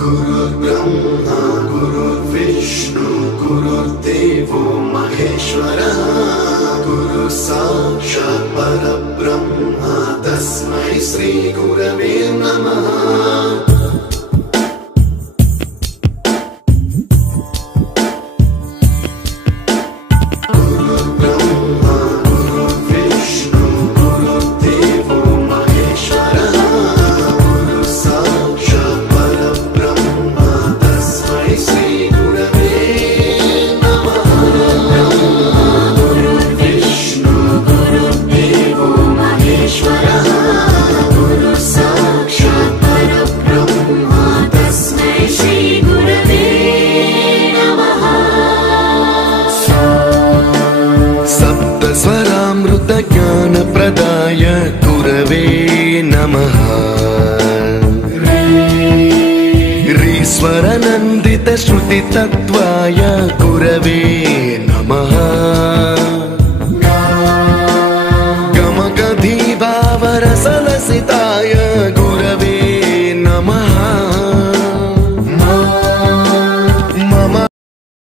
गुरुर्ब्रह्मा गुरुर्विष्णु गुरुर्देवो महेश्वरः गुरु साक्षात् परब्रह्म तस्मै श्री गुरवे नमः। स्वरामृत ज्ञान प्रदाय गुरवे नमः। ऋस्वर नंदित श्रुति तत्वाय गुरवे नमः। गमगधी भावरसलसिताय